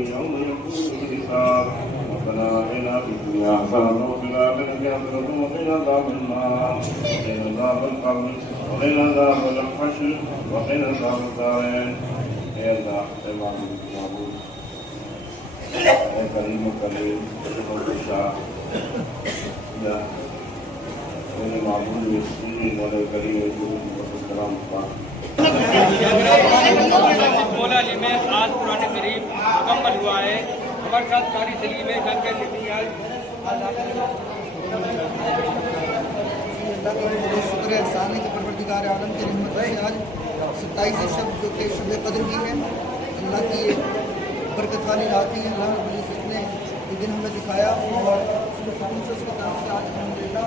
يوم يكون الحساب ربنا آتنا في الدنيا حسنة وفي الآخرة حسنة وقنا عذاب النار وقنا عذاب القبر وقنا عذاب الحشر وقنا عذاب الدارين اے اللہ اے معبود اے کریم و کریم شاہ یا میرے معبود مولا کریم السلام مولا علی میں آج قرآن کریم مکمل ہوا ہے. ہمارے ساتھ قاری سلیم ہے جن کے شکر احسان ہے کہ پروردگار عالم کی رحمت سے آج 27 شب جو کہ شب قدر بھی ہے. اللہ کی برکت والی رات ہے. اللہ رب العزت نے یہ دن ہمیں دکھایا اور اس کے فضل سے اس کے طرف سے آج الحمدللہ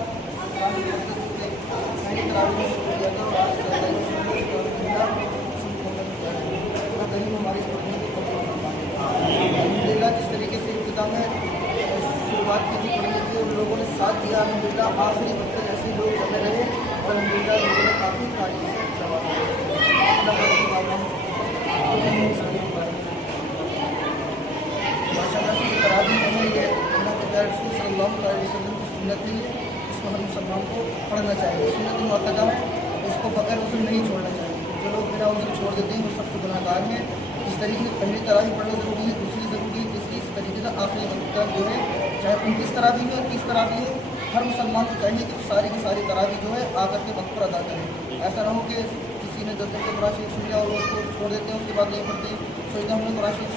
الحمدللہ جس طریقے سے ابتدا میں شروعات کی تھی پڑھنے کی اور لوگوں نے ساتھ دیا الحمدللہ آخری وقت تک ایسے لوگ چلے رہے اور الحمدللہ لوگوں نے کافی تعریف سے ماشاء اللہ سے تراویح ہمیں یہ اللہ کے پیارے رسول صلی اللہ علیہ وسلم کی سنت ہے. اس کو ہر مسلمان کو پڑھنا چاہیے. سنت مؤکدہ ہے, اس کو بغیر عذر نہیں چھوڑنا چاہیے. جو لوگ بنا عذر چھوڑ دیتے ہیں وہ سب کو گناہ گار ہیں. اس طریقے سے پہلی تراویح پڑھنا ضروری ہے, دوسری ضروری ہے, تیسری اس طریقے سے آخری وقت تک جو ہے چاہے 29 تراویح ہو 30 تراویح ہو ہر مسلمان کو چاہیے کہ ساری کی ساری تراویح جو ہے آ کر کے وقت پر ادا کریں. ایسا نہ ہو کہ کسی نے 10 دن کے قرآن شریف سن لیا اور اس کو چھوڑ دیتے ہیں, اس کے بعد نہیں پڑھتے. سوچتے ہم نے قرآن شریف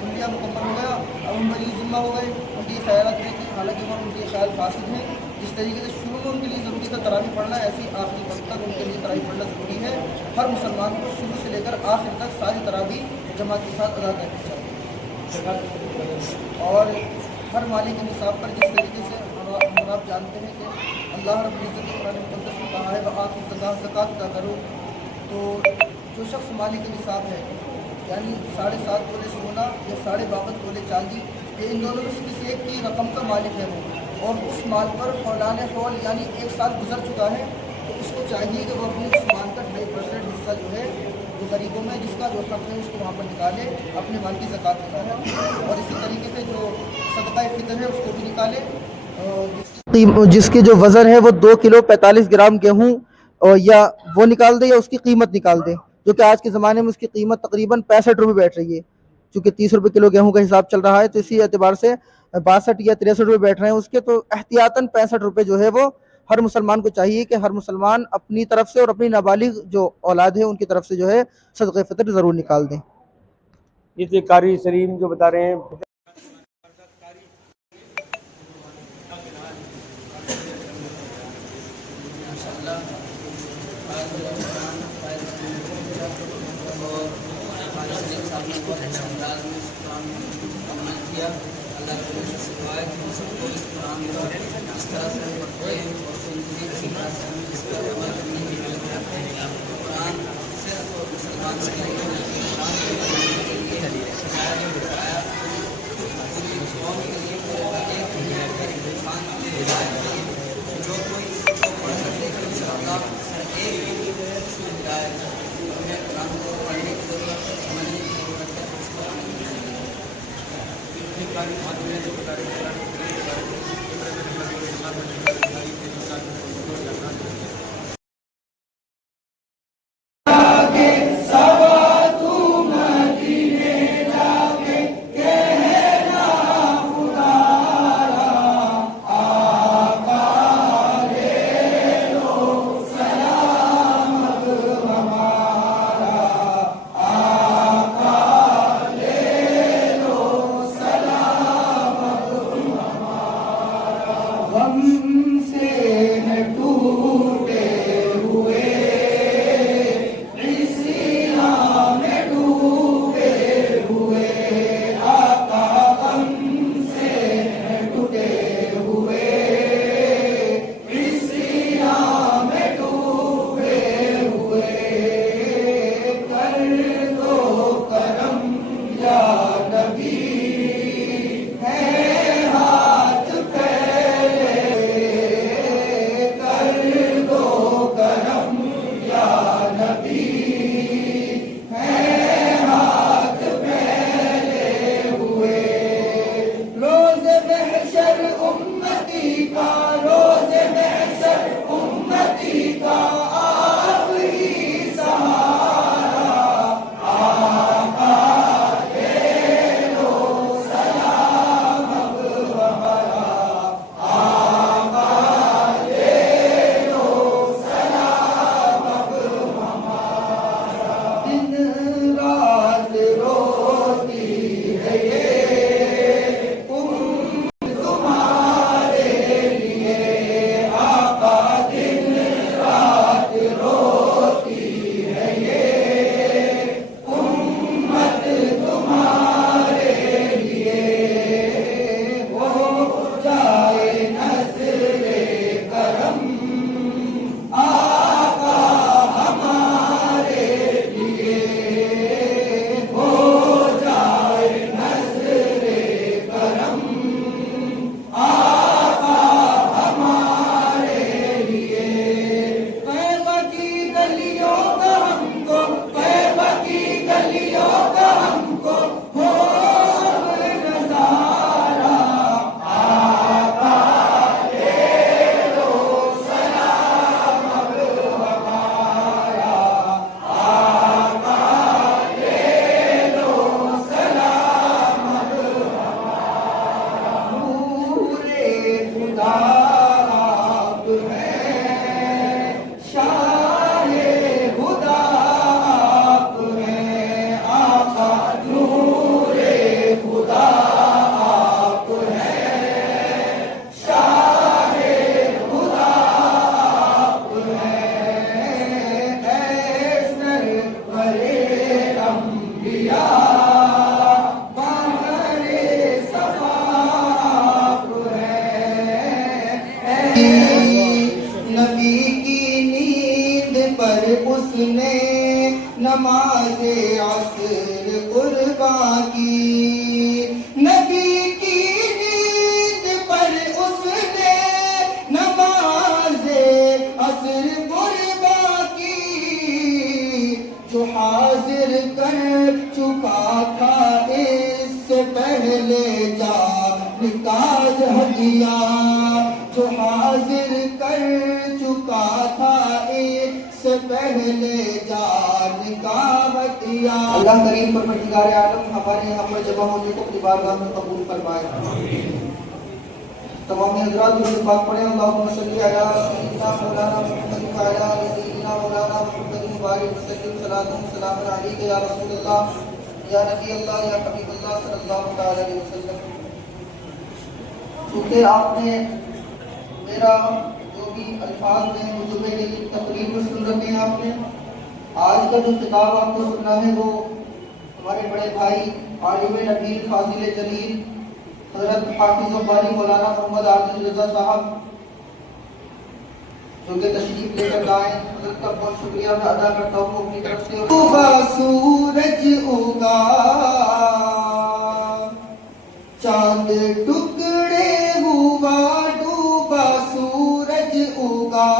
سن لیا, مکمل ہو گیا, اب ہم بڑی ذمہ ہو گئے. ان کی خیالات رہے تھے, حالانکہ وہ ان کے خیال فاسد ہیں. جس طریقے سے شروع میں ان کے لیے ضروری تھا تراویح پڑھنا, ایسی آخری وقت تک ان کے لیے تراویح پڑھنا ضروری ہے. ہر مسلمان کو شروع سے لے کر آخر تک ساری تراویح جماعت کے ساتھ ادا کرنی چاہیے. اور ہر مالی کے نصاب پر جس طریقے سے ہم آپ جانتے ہیں کہ اللہ رب العزت نے قرآن مقدس میں کہا ہے وآتوا الزکاۃ ادا کرو. تو جو شخص مالی کے نصاب ہے یعنی 7.5 تولے سونا یا 52 تولے چاندی, یہ ان دونوں میں سے کسی ایک کی رقم کا مالک ہے وہ, اور اس مال پر فولان حول یعنی 1 سال گزر چکا ہے, تو اس کو چاہیے کہ وہ اپنے اس مال کا 2.5% حصہ جو ہے جو غریبوں میں جس کا جو حق ہے اس کو وہاں پر نکالے, اپنے مال کی زکوٰۃ نکالے. اور اسی طریقے سے جو صدقہ فطر ہے اس کو بھی نکالے, جس کی جو وزن ہے وہ 2 کلو 45 گرام گیہوں یا وہ نکال دے یا اس کی قیمت نکال دے, جو کہ آج کے زمانے میں اس کی قیمت تقریباً 65 روپے بیٹھ رہی ہے. چونکہ 30 روپے کلو گیہوں کا حساب چل رہا ہے تو اسی اعتبار سے 62 یا 63 روپے بیٹھ رہے ہیں اس کے. تو احتیاطاً 65 روپے جو ہے وہ ہر مسلمان کو چاہیے کہ ہر مسلمان اپنی طرف سے اور اپنی نابالغ جو اولاد ہے ان کی طرف سے جو ہے صدقہ فطر ضرور نکال دیں. یہ قاری سلیم جو بتا رہے ہیں اللہ رب العزت سے دعا ہے کہ ہم سب کو اس قرآن کو اس طرح سے پڑھتے ہیں اور سنتے ہیں, اسی طرح سے ہم اس پر عمل کرنے کی محنت کرتے ہیں. قرآن صرف مسلمان کے لیے نہیں, قرآن کو پڑھنے کے لیے بتایا پوری قوم کے لیے, پورے ایک دنیا کے انسان کے لیے ہدایت کے لیے جو کوئی اس کو پڑھ سکے کہ ان شاء اللہ ہر ایک بھی اس میں ہدایت ہے. ہمیں قرآن کو پڑھنے کی ضرورت ہے, سمجھنے کی ضرورت ہے, اس کو عمل کرنے کی ضرورت ہے. غم نے نماز عصر قرباں کی، نبی کی نیند پر اس نے نماز عصر قرباں کی، جو حاضر کر چکا تھا اس سے پہلے جان کا ہدیہ، جو حاضر کر چکا تھا اس سے پہلے جان کا ہدیہ۔ اللہ کریم پروردگار عالم ہمارے یہاں پر جمع ہونے کو اپنی بارگاہ میں قبول فرمائے۔ تمام حضرات درود پاک پڑھیں۔ اللہم صلی علی سیدنا مولانا محمد وعلی آل سیدنا مولانا محمد وبارک وسلم صلاۃ و سلام علیک یا رسول اللہ یا نبی اللہ یا حبیب اللہ صلی اللہ تعالی علیہ وسلم۔ چونکہ آپ نے میرا جو بھی الفاظ ہیں وہ جمعے کے تقریر میں سن رکھے ہیں، آپ نے آج کا جو خطاب آپ کو سننا ہے وہ ہمارے بڑے بھائی عالم نبیل فاضل جلیل حضرت حافظ و باری مولانا محمد عادل رضا صاحب جو کہ تشریف لے کر لائیں، حضرت کا بہت شکریہ میں ادا کرتا ہوں اپنی طرف سے۔ ڈوبا سورج اگا، چاند ٹکڑے ہوا، ڈوبا سورج اگا،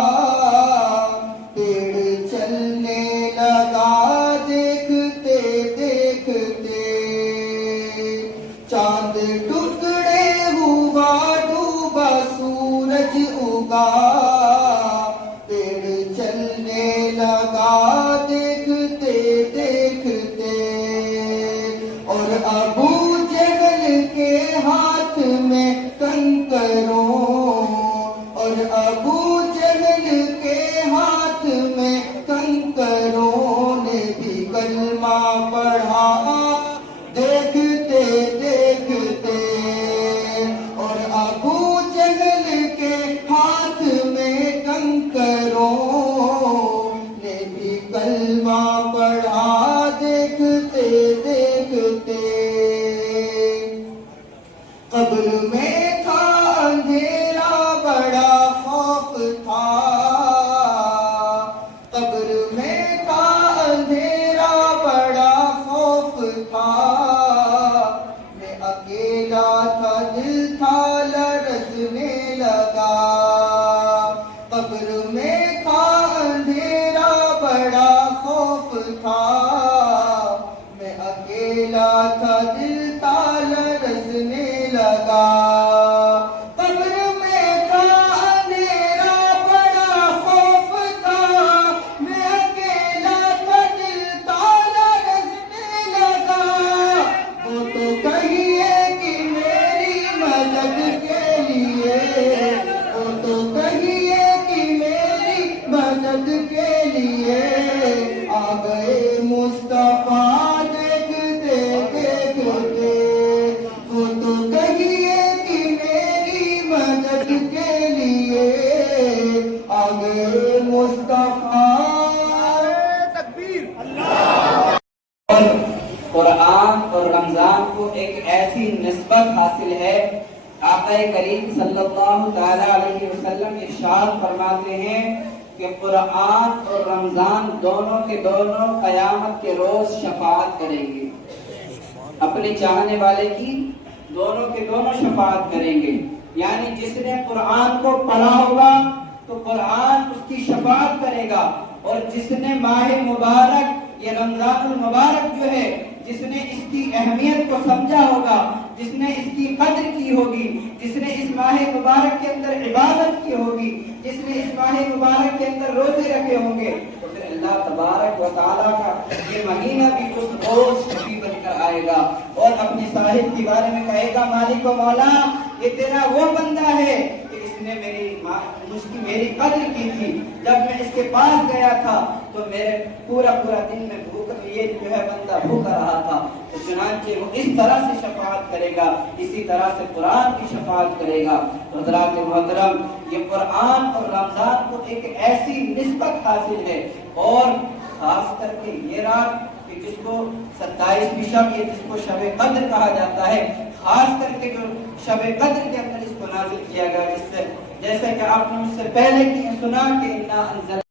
پیڑ چلنے لگا دیکھتے دیکھتے، چاند ٹکڑے ہوا، ڈوبا سورج اگا، پیڑ چلنے لگا دیکھتے دیکھتے، اور ابو جہل کے ہاتھ میں کنکروں، اور ابو جہل کے ہاتھ میں کنکروں نے بھی کلمہ پڑھا دیکھتے دیکھتے، اور ابو جہل کے ہاتھ میں کنکروں نے بھی کلمہ پڑھا دیکھتے دیکھتے، قبر میں تھا اندھیرا بڑا خوف تھا، قبر میں تھا اندھیرا بڑا خوف تھا، میں اکیلا تھا دل تھا لرزنے لگا، قبر میں تھا اندھیرا بڑا خوف تھا، میں اکیلا تھا دل تھا لرزنے لگا، قبر میں تھا اندھیرا بڑا خوف تھا، میں اکیلا تھا دل تھا لرزنے لگا، وہ تو کہیے کہ میری مدد کے لیے، وہ تو کہیے کہ میری مدد کے لیے آ گئے مصطفیٰ دیکھتے دیکھتے، وہ تو کہیے کہ میری مدد کے لیے آ گئے مصطفیٰ۔ تکبیر! قرآن اور رمضان کو ایک ایسی نسبت حاصل ہے، آقا کریم صلی اللہ تعالی علیہ وسلم ارشاد فرماتے ہیں کہ قرآن اور رمضان دونوں کے دونوں قیامت کے روز شفاعت کریں گے، اپنے چاہنے والے کی دونوں کے دونوں شفاعت کریں گے، یعنی جس نے قرآن کو پڑھا ہوگا تو قرآن اس کی شفاعت کرے گا، اور جس نے ماہ مبارک یہ رمضان المبارک جو ہے، جس نے اس کی اہمیت کو سمجھا ہوگا، جس نے اس کی قدر کی ہوگی، جس نے اس ماہ مبارک کے اندر عبادت کی ہوگی، جس نے اس ماہ مبارک کے اندر روزے رکھے ہوں گے، تو پھر اللہ تبارک و تعالیٰ کا یہ مہینہ بھی اس روز شفیع بن کر آئے گا، اور اپنے صاحب کے بارے میں کہے گا مالک و مولا یہ تیرا وہ بندہ ہے کہ اس نے میری قدر کی تھی، جب میں اس کے پاس گیا تھا تو میرے پورا دن میں یہ جو ہے بندہ بھوکا رہا تھا، تو چنانچہ وہ اس طرح سے شفاعت کرے گا، اسی طرح سے قرآن کی شفاعت کرے گا۔ حضرات محترم، یہ قرآن اور رمضان کو ایک ایسی نسبت حاصل ہے، اور خاص کر کے یہ رات کہ جس کو 27ویں شب یہ جس کو شب قدر کہا جاتا ہے، خاص کر کے جو شب قدر کے اندر اس کو نازل کیا گیا، جس سے جیسے کہ آپ نے مجھ سے پہلے کی سنا کہ انا انزل